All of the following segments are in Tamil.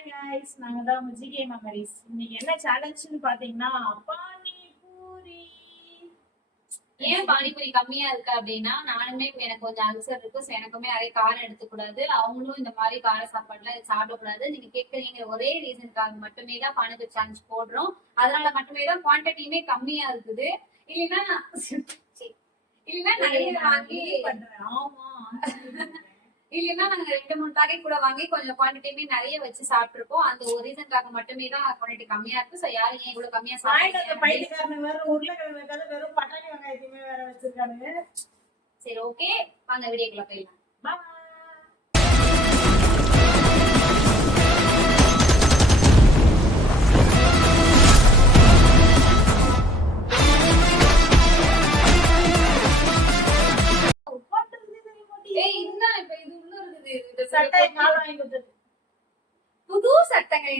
ஹாய் guys நாங்க தான் உங்க ஜிகே மெமரிஸ் இன்னைக்கு என்ன சேலஞ்சுன்னு பாத்தீங்கன்னா பானிபூரி. ஏன் பானிபூரி கம்மியா இருக்கு அப்படின்னா நானுமே எனக்கு கொஞ்சம் அல்சர் இருக்கு so எனக்குமே நிறைய காரம் எடுத்துக்கூடாது. அவங்களும் இந்த மாதிரி கார சாப்பாடுலாம் சாப்பிடக்கூடாது. நீங்க கேட்கறீங்க ஒரே ரீசனுக்காக மட்டுமே தான் பானிபூரி சேலஞ்ச் போடுறோம். அதனால மட்டுமே தான் குவான்டிட்டியுமே கம்மியா இருக்குது. இல்லைன்னா இல்லைன்னா நிறைய வாங்கி ஆமா. இல்லைன்னா நாங்க ரெண்டு மூணு பாக்கெட் கூட வாங்கி கொஞ்சம் குவான்டிட்டியுமே நிறைய வச்சு சாப்பிட்டுருப்போம் அந்த ஒரு ரீசனுக்காக மட்டுமே தான் குவான்டிட்டி கம்மியா இருக்கு. சோ யாரும் ஏன் இவ்வளவு கம்மியா பைத்தியக்காரனுக்கு வேற உருளைக்கிழங்கு வெறும் பட்டாணி வெங்காயத்தையுமே வேற வச்சிருக்கானுங்க. சரி ஓகே வாங்க வீடியோக்குள்ள போயிடலாம்.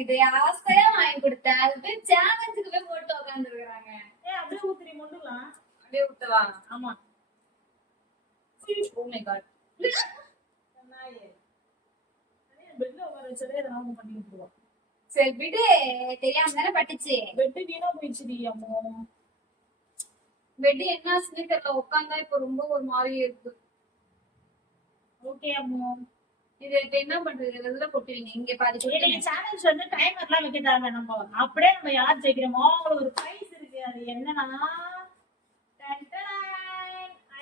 இது ஆசையா வாங்கி கொடுத்தேன். அது போய் சேலஞ்சுக்கு போய் போட்டு உட்கார்ந்து இருக்காங்க ஏய் அப்படியே ஊத்திரி முண்டுலாம். அப்படியே விட்டவா ஆமா. ஓ மை காட் பெட்ல உட்கார வச்சதே பண்ணி சரி விடு தெரியாம தானே பட்டுச்சு. பெட்டு வீணா போயிடுச்சுடி அம்மோ. பெட் என்ன ஆச்சுன்னு தெரியல உட்காந்தா இப்ப ரொம்ப ஒரு மாதிரி இருக்கு. ஓகே அம்மோ. இது என்ன பண்றது? இதுல கொட்டுவீங்க இங்க பாதி இன்னைக்கு சேலஞ்ச் வந்து டைமர்லாம் வைக்கிறாங்க நம்ம அப்படியே நம்ம யார் ஜெயிக்கிறோமோ அவங்களுக்கு ஒரு பிரைஸ் இருக்கு. அது என்னன்னா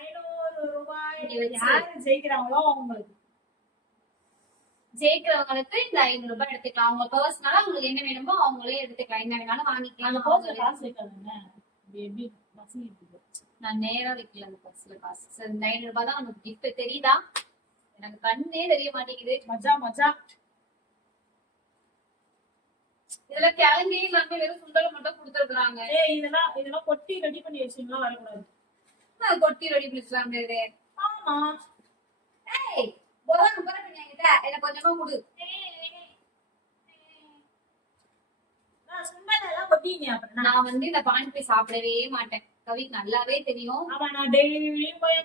ஐநூறு ரூபாய். யாரு ஜெயிக்கிறாங்களோ அவங்களுக்கு. ஜெயிக்கிறவங்களுக்கு இந்த ஐநூறு ரூபாய் எடுத்துக்கலாம். அவங்க பர்சனலா அவங்களுக்கு என்ன வேணுமோ அவங்களே எடுத்துக்கலாம். என்ன வேணாலும் வாங்கிக்கலாம். நான் நேரா வைக்கல அந்த பர்ஸ்ல காசு. ஐநூறு ரூபாய் தான் நமக்கு கிஃப்ட் தெரியுதா? எனக்கு கண்ணே தெரிய மாட்டேங்குது. மஜா மஜா. இதுல கிழங்கே இல்லாம வெறும் சுண்டலை மட்டும் கொடுத்துருக்காங்க இதெல்லாம் இதெல்லாம் கொட்டி ரெடி பண்ணி வச்சீங்களா வரக்கூடாது. கொட்டி ரெடி பண்ணிக்கலாம் ஆமா. ஏய் போதான் நம்பர் என்கிட்ட. எனக்கு கொஞ்சமா கொடு. நான் வந்து இந்த பானிபூரி சாப்பிடவே மாட்டேன். கவிக்கு நல்லாவே தெரியும். ஆமா நான் டெய்லியும் போய்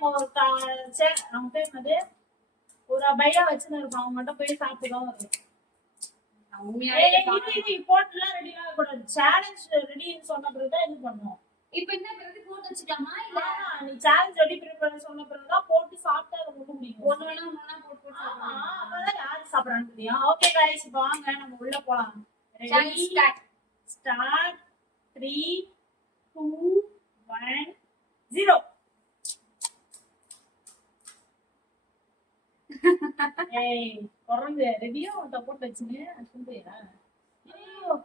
பையா வச்சுன்னு இருப்பான் அவங்க மட்டும் போய் சாப்பிட்டுதான் வரும் போட்டுலாம் ரெடி ஆக கூடாது. சேலஞ்ச் சொன்ன பிறகுதான் இது பண்ணுவோம். இப்ப என்ன பிறகு நீ சேலஞ்ச் ரெடி பண்ண சொன்ன பிறகுதான் போட்டு சாப்பிட்டா அது ரொம்ப முடியும் ஒண்ணு வேணா ஒண்ணு வேணா போட்டு போட்டு அப்பதான் ஓகே கைஸ் வாங்க நம்ம உள்ள போலாம். Ready three two one zero ஏய் குரங்கு ரெடியா உன்ட்ட போட்டு வச்சுங்க ஐயோ.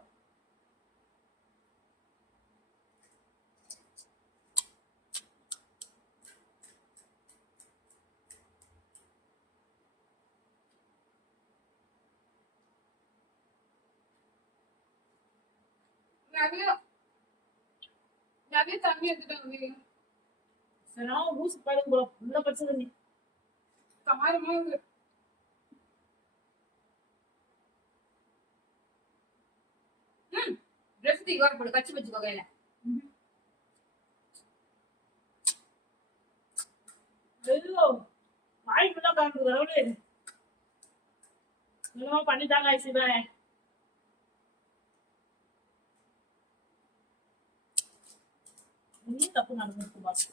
நிறைய தண்ணி எடுத்துட்டு வந்து சரி ஊசி படுங்க போல உள்ள படிச்சது இருக்கு ம் ட்ரெஸ் தூக்கி வர போடு கச்சி வச்சுக்கோ கையில ஐயோ வாய் ஃபுல்லா காண்டு வரவளே என்னமோ பண்ணிட்டாங்க ஐசிபாய் நீ தப்பு நடந்துருக்கு பாஸ்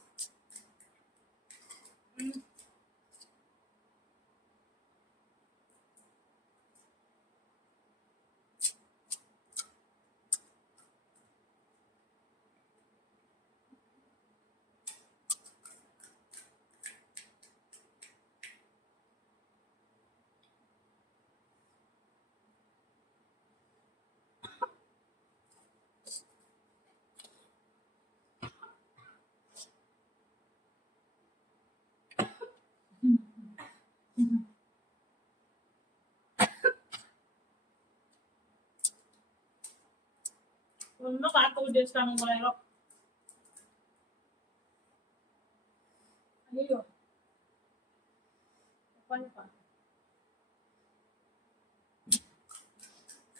ஒன்னும் காக்க விட்டு வச்சுட்டாங்க போல ஐயோ. உட்காந்துப்பா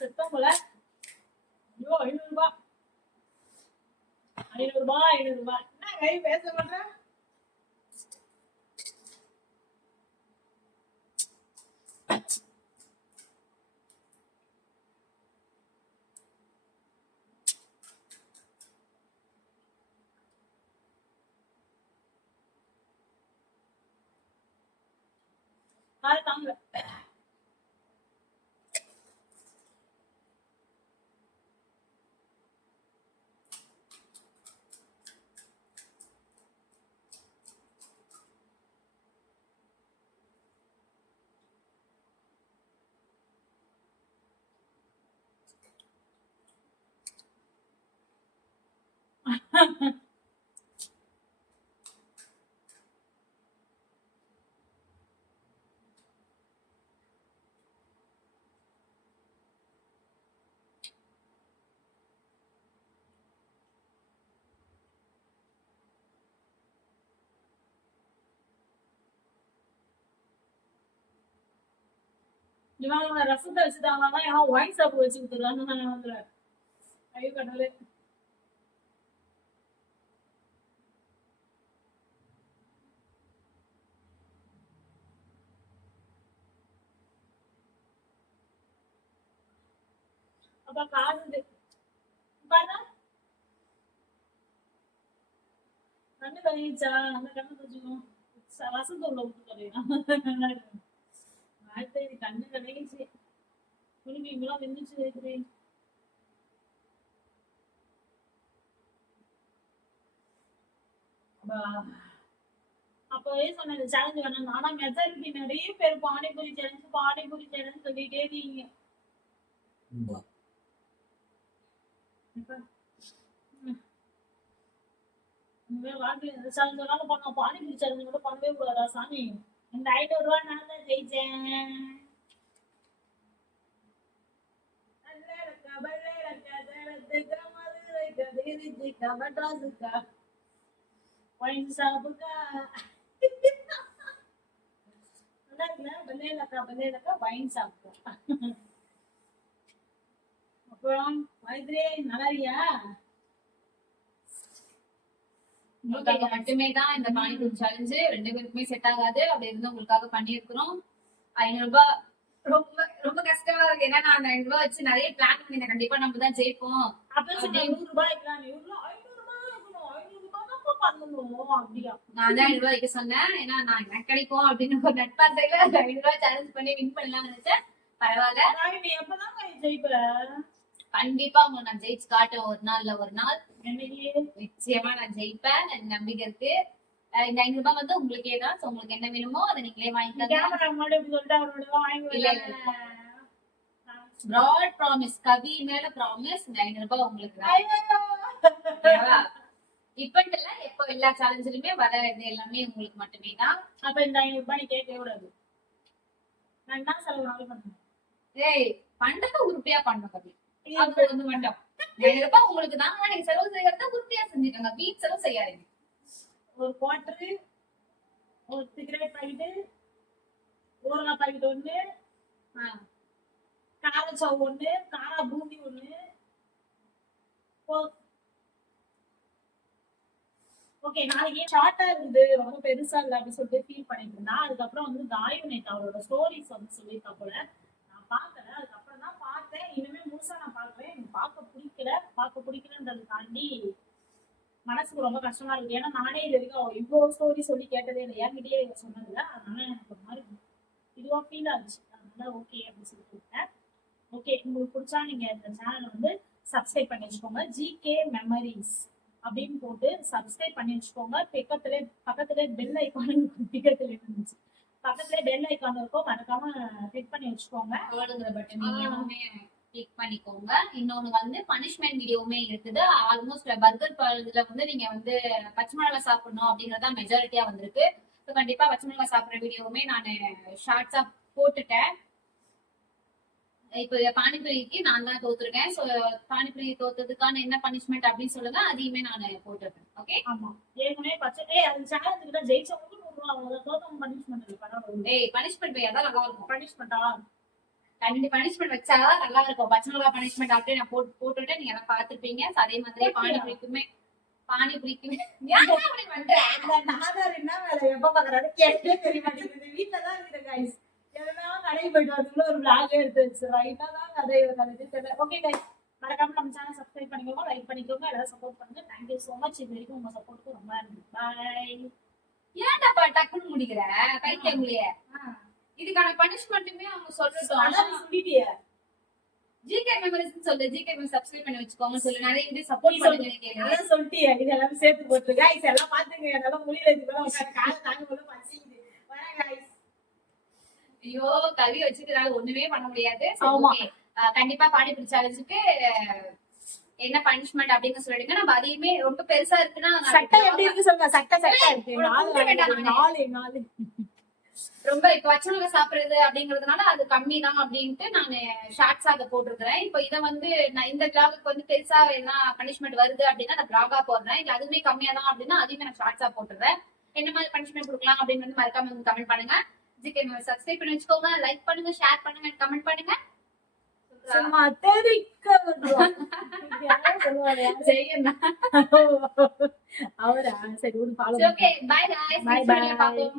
செத்தம் போல. ஐயோ ஐநூறு ரூபாய் ஐநூறு ரூபாய் ஐநூறு ரூபாய் என்ன கை பேச மாட்டேன் அது தாங்க இவன் ரசத்தை வச்சுட்டாங்கன்னா ஏன் ஒயின் சாப்பு வச்சு கொடுத்துருக்கான்னு நான் வந்துடுறேன் ஐயோ கடவுளே அப்ப காது பாருங்க கண்ணு கழிச்சா அந்த கண்ணு கொஞ்சம் ரசத்தை உள்ள விட்டு கழியா இது கண்ணு கழிச்சு குடும்பி இங்கெல்லாம் விந்துச்சு வைக்கிறேன் அப்பவே சொன்னேன் சேலஞ்ச் வேணும். ஆனா மெஜாரிட்டி நிறைய பேர் பானிபூரி சேலஞ்ச் பானிபூரி சேலஞ்ச் சொல்லிட்டே இருக்கீங்க. எந்த சேலஞ்ச் பண்ணோம். பானிபூரி சேலஞ்ச் மட்டும் பண்ணவே கூடாதா சாமி? இந்த ஐநூறு ரூபா நான் தான் ஜெயிச்சேன். மதுரைக்கா, நல்லா அப்புறம் மைத்ரே நல்லா இருக்கியா? உங்களுக்காக மட்டுமே தான் இந்த பானிபூரி சேலஞ்ச் ரெண்டு பேருக்குமே செட் ஆகாது. அப்படி இருந்து உங்களுக்காக பண்ணியிருக்கிறோம். ஐநூறு ரூபாய் ரொம்ப ரொம்ப கஷ்டமா இருக்கு. ஏன்னா நான் ஐநூறு ரூபாய் வச்சு நிறைய பிளான் பண்ணிருந்தேன் கண்டிப்பா நம்ம தான் ஜெயிப்போம். அப்ப சொன்ன நூறு ரூபாய் நான் தான் ஐநூறு ரூபாய் வைக்க சொன்னேன். ஏன்னா நான் எனக்கு கிடைக்கும் அப்படின்னு ஒரு நட்பாசையில ஐநூறு ரூபாய் சேலஞ்ச் பண்ணி வின் பண்ணலாம்னு நினைச்சேன். பரவாயில்ல. எப்பதான் ஜெயிப்ப? கண்டிப்பா உங்களை நான் ஜெயிச்சு காட்டுவேன் ஒரு நாள்ல ஒரு நாள். நிச்சயமா நான் ஜெயிப்பேன். எனக்கு நம்பிக்கை இருக்கு. இந்த ஐநூறு ரூபாய் வந்து உங்களுக்கே தான். உங்களுக்கு என்ன வேணுமோ அதை நீங்களே வாங்கிக்கோங்க கேமரா முன்னாடி இப்படி சொல்லிட்டு அவரோட வாங்கி இல்ல, இல்ல. ப்ராட் ப்ராமிஸ் கவி மேல ப்ராமிஸ் இந்த ஐநூறு ரூபாய் உங்களுக்கு தான்? இப்பன்ட்டு இல்ல எப்போ எல்லா சேலஞ்சிலுமே வர இது எல்லாமே உங்களுக்கு மட்டுமே தான். அப்ப இந்த ஐநூறு ரூபாய் நீ கேட்கவே கூடாது. நான் என்ன செலவு நாள் பண்ணுவேன் ஏய் பண்றத உருப்படியா பண்ணணும் கவி. அது மட்டும் உங்களுக்கு தான் நீங்க செலவு செய்யறத உருப்படியா செஞ்சுக்கோங்க. வீட் செலவு செய்யாதீங்க. ஒரு குவார்டரு ஒரு சிகரெட் பாக்கெட்டு ஊறுகாய் பாக்கெட் ஒண்ணு. கார சவு ஒண்ணு காரா பூந்தி ஒண்ணு ஓகே நாளைக்கு ஷார்ட்டா இருந்தது ரொம்ப பெருசா இல்ல அப்படின்னு சொல்லிட்டு ஃபீல் பண்ணிட்டு இருந்தா அதுக்கப்புறம் வந்து தாயு நேத்து அவரோட ஸ்டோரிஸ் வந்து சொல்லியிருக்கா போல நான் பார்க்கல அதுக்கப்புறம் தான் பார்த்தேன் இனிமே முழுசா நான் பார்க்கறேன் எனக்கு பார்க்க பிடிக்கல பார்க்க தாண்டி மனசுக்கு ரொம்ப கஷ்டமா இருக்கு. ஏன்னா நானே இது வரைக்கும் அவ இவ்வளவு ஸ்டோரி சொல்லி கேட்டதே இல்லை. என்கிட்டயே சொன்னதில்ல அதனால எனக்கு ஒரு மாதிரி இதுவா ஃபீல் ஆச்சு அதனால ஓகே அப்படின்னு சொல்லிட்டு விட்டேன் ஓகே உங்களுக்கு பிடிச்சா நீங்க இந்த சேனலை வந்து சப்ஸ்கிரைப் பண்ணி வச்சுக்கோங்க. ஜிகே மெமரிஸ் அப்படின்னு போட்டு சப்ஸ்கிரைப் பண்ணி வச்சுக்கோங்க. பக்கத்துல பக்கத்துல பெல் ஐக்கான் பக்கத்துல இருந்துச்சு. பக்கத்துல பெல் ஐக்கான் இருக்கும். மறக்காம கிளிக் பண்ணி வச்சுக்கோங்க. கிளிக் பண்ணிக்கோங்க. இன்னொன்னு வந்து பனிஷ்மெண்ட் வீடியோவுமே இருக்குது. ஆல்மோஸ்ட் பர்கர் இதுல வந்து நீங்க வந்து பச்சை மிளகாய் சாப்பிடணும் அப்படிங்கறதா மெஜாரிட்டியா வந்திருக்கு. ஸோ கண்டிப்பா பச்சை மிளகாய் சாப்பிடுற வீடியோவுமே நான் ஷார்ட்ஸா போட்டுட்டேன். இப்போ பானிபூரிக்கு நான் தான் தோத்துருக்கேன். ஸோ பானிபூரி தோத்ததுக்கான என்ன பனிஷ்மெண்ட் அப்படின்னு சொல்லுங்க அதையுமே நான் போட்டுருக்கேன் ஓகே ஆமா. ஏற்கனவே பச்சை சேலஞ்சுக்கு தான் ஜெயிச்சவங்களுக்கு நூறு ரூபா தோத்தவங்க பனிஷ்மெண்ட் பனிஷ்மெண்ட் அதான் நல்லா இருக்கும். பனிஷ்மெண்டா கண்டி பனிஷ்மெண்ட் வச்சாதான் நல்லா இருக்கும் பச்சை மிளகா பனிஷ்மெண்ட் அப்படியே நான் போட்டு போட்டுட்டு நீங்க எல்லாம் பாத்துருப்பீங்க அதே மாதிரி பானிபூரிக்குமே பானிபூரிக்குமே. ஏன் அப்படி பண்றேன் நாதார் என்ன வேலை? எப்ப பாக்குறாரு? கேட்டே தெரிய மாட்டேங்குது வீட்டுல தான் இருக்குது கைஸ் எதுனா கடைக்கு போயிட்டு வரதுக்குள்ள ஒரு vlog எடுத்து வச்சிருவாங்க என்னதான் கதை கதை தெரியல. ஓகே கைஸ் மறக்காம நம்ம சேனல் சப்ஸ்கிரைப் பண்ணிக்கோங்க லைக் பண்ணிக்கோங்க எல்லாரும் சப்போர்ட் பண்ணுங்க. தேங்க்யூ ஸோ மச் இது வரைக்கும் உங்க சப்போர்ட்டுக்கு ரொம்ப நன்றி. பாய் ஏன்டாப்பா டக்குன்னு முடிக்கிற? பைத்தியம் முடிய. இதுக்கான பனிஷ்மெண்ட்டுமே அவங்க சொல்றது ஜிகே மெமரிஸ் சொல்லு. ஜிகே மெமரி சப்ஸ்கிரைப் பண்ணி வச்சுக்கோங்க சொல்லு. நிறைய வீடியோ சப்போர்ட். பண்ணுங்க சொல்லிட்டியே. இது எல்லாமே சேர்த்து போட்டு guys எல்லாம் பாத்துங்க என்னால முடியல. இது மேல உட்கார்ந்து காலை தாங்க முடியல பசிக்குது. வரேன் guys. ஐயோ கறி வச்சுக்கிறாங்க. ஒண்ணுமே பண்ண முடியாது. ஆமா. கண்டிப்பா பானிபூரி சேலஞ்சுக்கு என்ன பனிஷ்மெண்ட் அப்படின்னு சொல்லிடுங்க. நம்ம அதையுமே ரொம்ப பெருசா இருக்குன்னா சட்டை எப்படி இருக்கு சொல்லுங்க. சட்டை சட்டை நாலு. நாலு நாலு. ரொம்ப இப்ப வச்சவங்க சாப்பிடுறது அப்படிங்கறதுனால அது கம்மி தான் அப்படின்ட்டு நான் ஷார்ட்ஸ் அதை போட்டிருக்கிறேன். இப்போ இதை வந்து நான் இந்த பிளாகுக்கு வந்து பெருசா என்ன பனிஷ்மெண்ட் வருது அப்படின்னா நான் பிளாகா போடுறேன். இல்ல அதுவுமே கம்மியா தான் அப்படின்னா அதையுமே நான் ஷார்ட்ஸா போட்டுறேன் என்ன மாதிரி பனிஷ்மெண்ட் கொடுக்கலாம் அப்படின்னு வந்து மறக்காம வந்து கமெண்ட் பண்ணுங்க. ஜிகே சப்ஸ்கிரைப் பண்ணி வச்சுக்கோங்க. லைக் பண்ணுங்க ஷேர் பண்ணுங்க கமெண்ட் பண்ணுங்க. சும்மா தெரிக்க அவரா? சரி பாய் bye. பாய் பார்ப்போம்.